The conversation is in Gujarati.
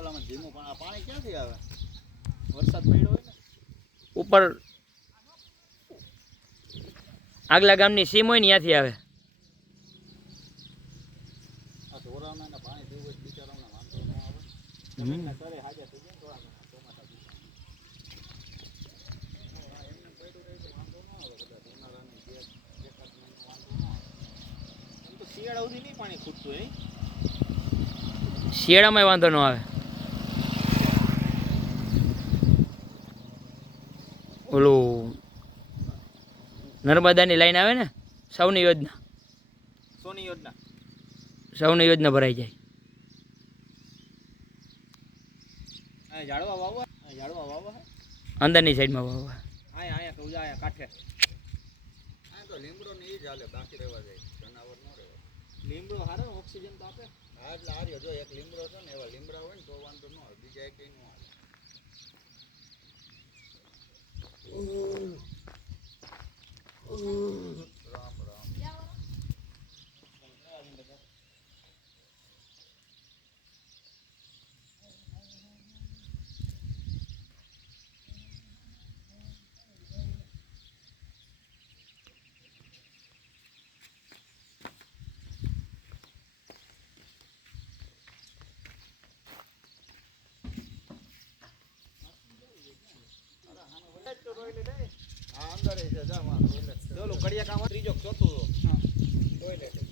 ઓલામાં ધીમું પણ આ પાણી ક્યાંથી આવે? વરસાદ પડ્યો હોય ને ઉપર આગલા ગામની સીમ હોય ને ત્યાંથી આવે. આ ઢોરાના ને પાણી પીવું હોય બિચારાઓને વાંધો ન આવે. જમીનના સ્તરે હાજર થઈ જાય થોડા ઘણા ચોમાસા એમને પડ્યું રહે તો વાંધો ન આવે. બધા ઉનાળાની એકાદ મહિનો વાંધો ન આવે. એમ તો શિયાળા સુધી નહીં પાણી ખૂટતું હોય. શિયાળામાં વાંધો ન આવે. ઓલું નર્મદાની લાઈન આવે ને સૌની યોજના ભરાઈ જાય. ઝાડવા વાવવા અંદરની સાઈડમાં વાવવા. અહીંયા કહું અહીંયા કાંઠે અહીંયા તો લીમડો ને એ જ હાલે. બાકી રહેવા જાય જનાવર ન રહેવા. લીમડો હારે ઓક્સિજન તો આપે. હા એટલે હાર્યો જો એક લીમડો છે ને એવા લીમડા હોય ને તો વાંધો ન આવે. બીજા એક ન હાલે. રામ રામ. હા અંદર છે જા માં ટોયલેટ. ચોલો કડિયા કામ ત્રીજો ચોથું ટોયલેટ.